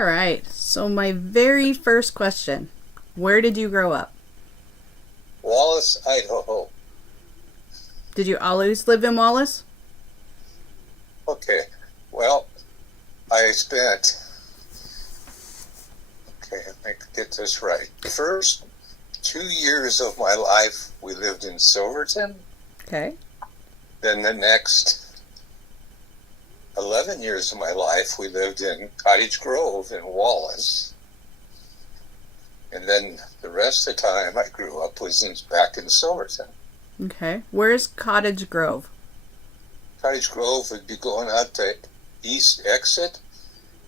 All right. So my very first question, where did you grow up? Wallace, Idaho. Did you always live in Wallace? Okay. Well, I spent, okay, let me get this right. The first 2 years of my life, we lived in Silverton. Okay. Then the next 11 years of my life, we lived in Cottage Grove in Wallace. And then the rest of the time I grew up was back in Silverton. Okay. Where's Cottage Grove? Cottage Grove would be going out the east exit,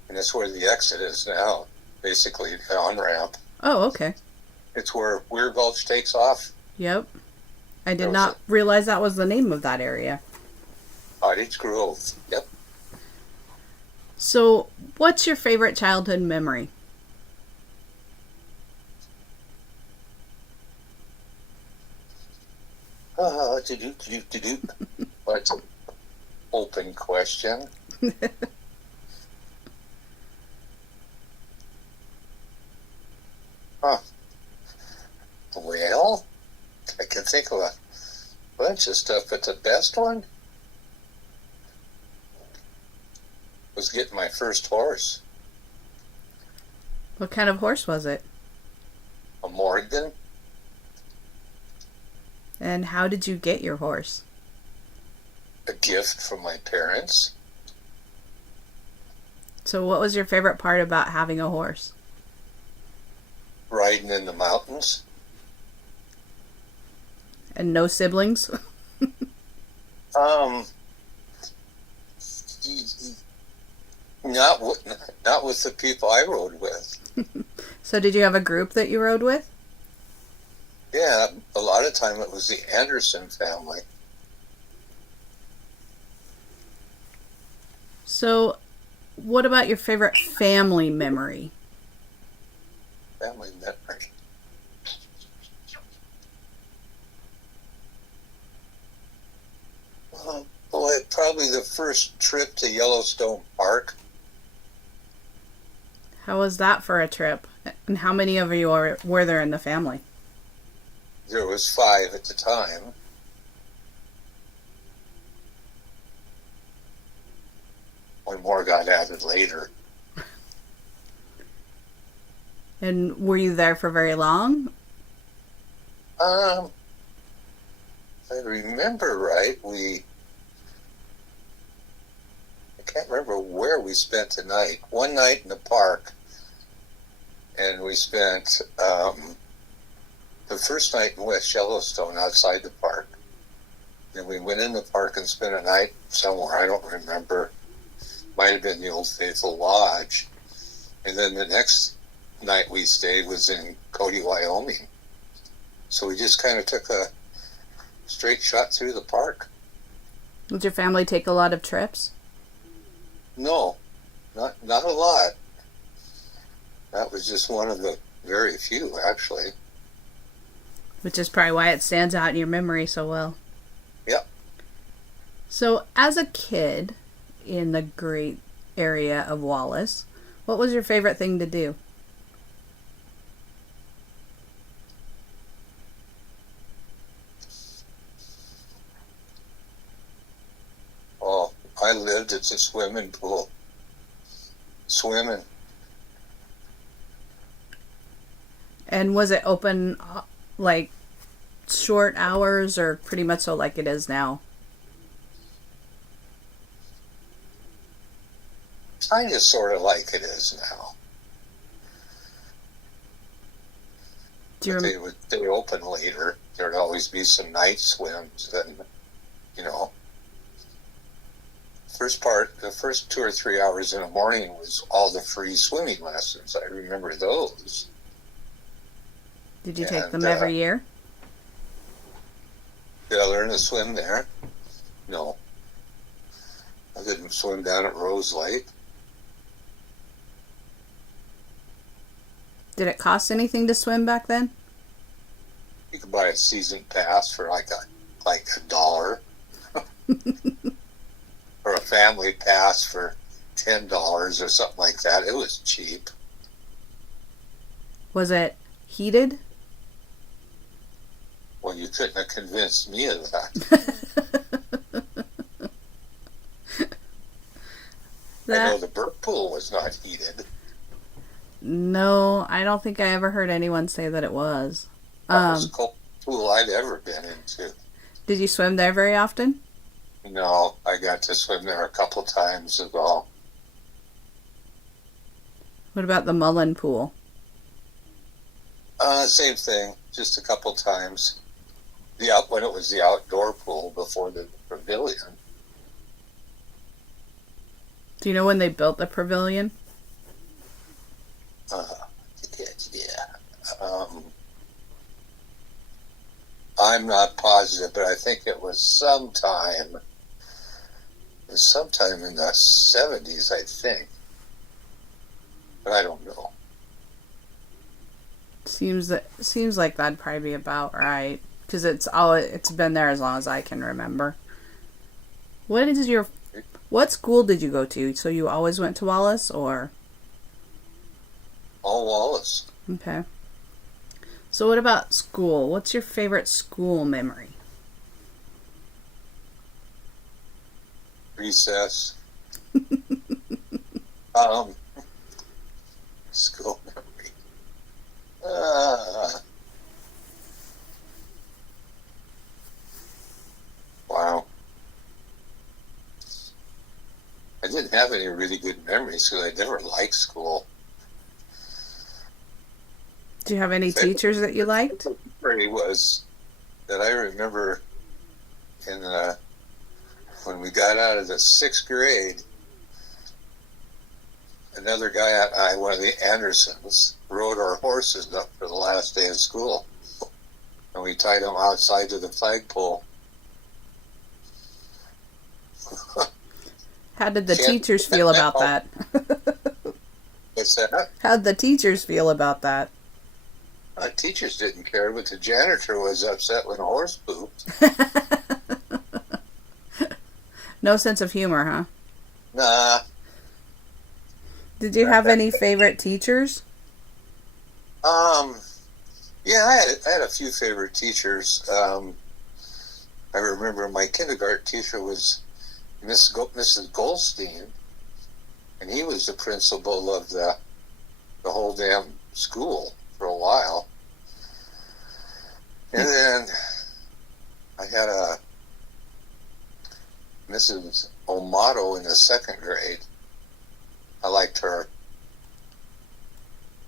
and that's where the exit is now, basically the on-ramp. Oh, okay. It's where Weir Gulch takes off. Yep. I did not realize that was the name of that area. Cottage Grove, yep. So, what's your favorite childhood memory? That's an open question. Huh. Well, I can think of a bunch of stuff, but the best one was getting my first horse, What kind of horse was it? a Morgan. And how did you get your horse? A gift from my parents. So, what was your favorite part about having a horse? Riding in the mountains. And no siblings? Um, not with the people I rode with. So, did you have a group that you rode with? Yeah, a lot of time it was the Anderson family. So, what about your favorite family memory? Family memory. Boy, probably the first trip to Yellowstone Park. How was that for a trip? And how many of you were there in the family? There was 5 at the time. One more got added later. And were you there for very long? If I remember right, I can't remember where we spent the night. One night in the park, and we spent the first night in West Yellowstone outside the park. Then we went in the park and spent a night somewhere, I don't remember. Might have been the Old Faithful Lodge. And then the next night we stayed was in Cody, Wyoming. So we just kind of took a straight shot through the park. Did your family take a lot of trips? No, not a lot. That was just one of the very few, actually. Which is probably why it stands out in your memory so well. Yep. So, as a kid in the great area of Wallace, what was your favorite thing to do? Oh, I lived at the swimming pool. Swimming. And was it open like short hours or pretty much so like it is now? Kind of sort of like it is now. They open later. There'd always be some night swims, and the first 2 or 3 hours in the morning was all the free swimming lessons. I remember those. Did you take them every year? Did I learn to swim there? No. I didn't swim down at Rose Lake. Did it cost anything to swim back then? You could buy a season pass for like $1. Or a family pass for $10 or something like that. It was cheap. Was it heated? Well, you couldn't have convinced me of that. I know the bird pool was not heated. No, I don't think I ever heard anyone say that it was. That was the coldest pool I'd ever been into. Did you swim there very often? No, I got to swim there a couple times as well. What about the Mullen Pool? Same thing, just a couple times. When it was the outdoor pool before the pavilion. Do you know when they built the pavilion? Yeah. I'm not positive, but I think it was sometime in the 70s, I think. But I don't know. Seems like that'd probably be about right, because it's been there as long as I can remember. What school did you go to? So you always went to Wallace, or? All Wallace. Okay. So what about school? What's your favorite school memory? Recess. School memory. Wow. I didn't have any really good memories because I never liked school. Do you have any teachers that you liked? Memory was that I remember when we got out of the 6th grade, another guy one of the Andersons, rode our horses up for the last day of school. And we tied them outside to the flagpole. How did the teachers feel about that? What's that? How'd the teachers feel about that? Teachers didn't care, but the janitor was upset when a horse pooped. No sense of humor, huh? Nah. Did you have any favorite teachers? Yeah, I had a few favorite teachers. I remember my kindergarten teacher was Mrs. Goldstein, and he was the principal of the whole damn school for a while. And then I had a Mrs. O'Mato in the 2nd grade. I liked her.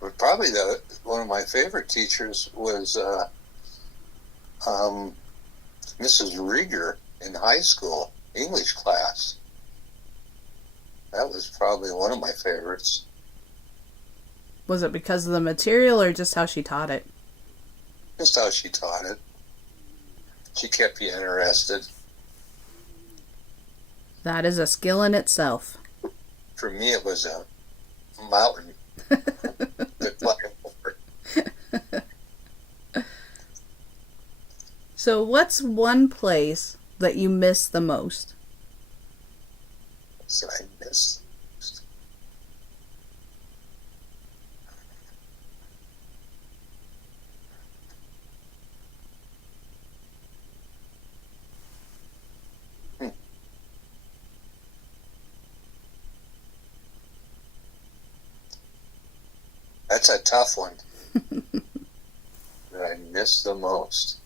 But probably one of my favorite teachers was Mrs. Rieger in high school, English class. That was probably one of my favorites. Was it because of the material or just how she taught it? Just how she taught it. She kept you interested. That is a skill in itself. For me, it was a mountain. So what's one place that you miss the most? So I miss. That's a tough one. That I miss the most.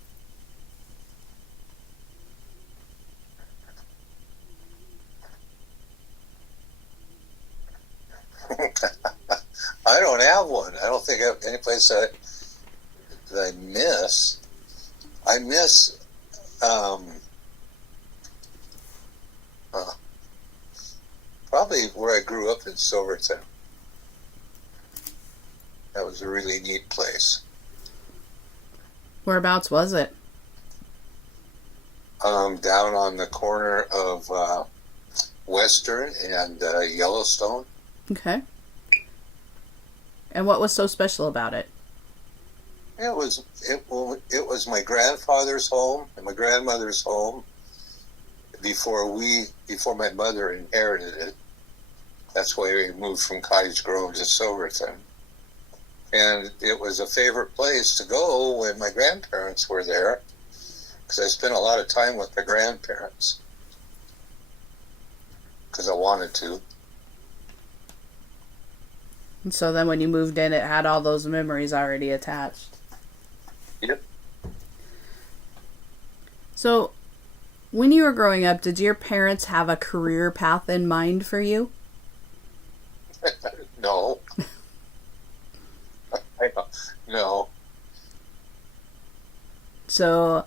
I don't have one. I don't think I have any place that I miss. I miss probably where I grew up in Silverton. That was a really neat place. Whereabouts was it? Down on the corner of Western and Yellowstone. Okay. And what was so special about it? It was my grandfather's home and my grandmother's home before my mother inherited it. That's why we moved from Cottage Grove to Silverton. And it was a favorite place to go when my grandparents were there, because I spent a lot of time with my grandparents because I wanted to. And so then when you moved in, it had all those memories already attached. Yep. So when you were growing up, did your parents have a career path in mind for you? No. No. So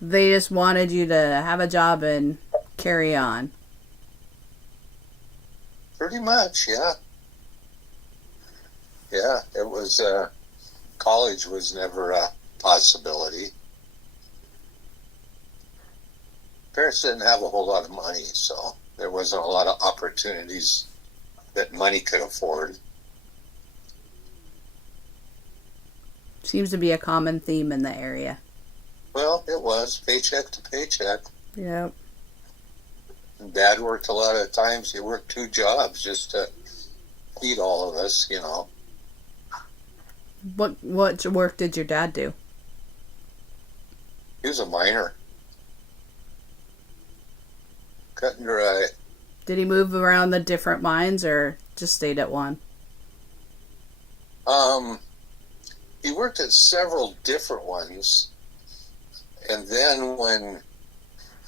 they just wanted you to have a job and carry on. Pretty much, yeah. Yeah, it was, college was never a possibility. Parents didn't have a whole lot of money, so there wasn't a lot of opportunities that money could afford. Seems to be a common theme in the area. Well, it was paycheck to paycheck. Yep. And Dad worked a lot of times. He worked 2 jobs just to feed all of us, you know. What work did your dad do? He was a miner. Cut and dry. Did he move around the different mines or just stayed at one? He worked at several different ones. And then when,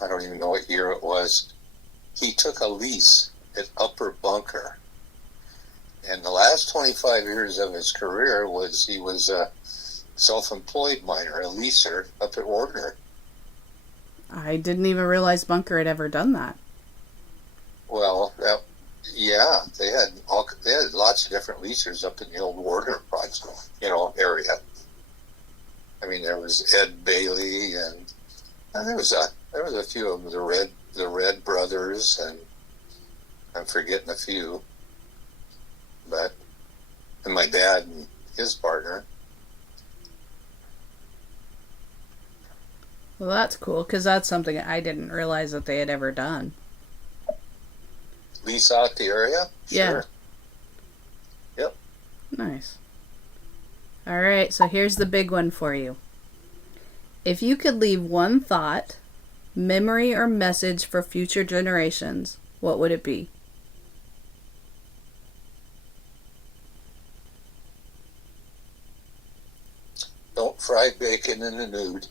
I don't even know what year it was, he took a lease at Upper Bunker. And the last 25 years of his career he was a self-employed miner, a leaser up at Warner. I didn't even realize Bunker had ever done that. Well, yeah, they had lots of different leasers up in the old Warner project, area. I mean, there was Ed Bailey, and there was a few of them, the Red brothers, and I'm forgetting a few. And my dad and his partner. Well, that's cool, because that's something I didn't realize that they had ever done. Lease out the area? Yeah. Sure. Yep. Nice. All right, so here's the big one for you. If you could leave one thought, memory, or message for future generations, what would it be? Don't fry bacon in the nude.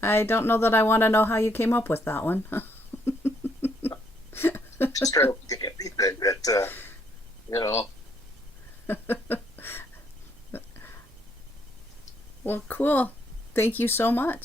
I don't know that I want to know how you came up with that one. Just trying to think of anything that, Well, cool. Thank you so much.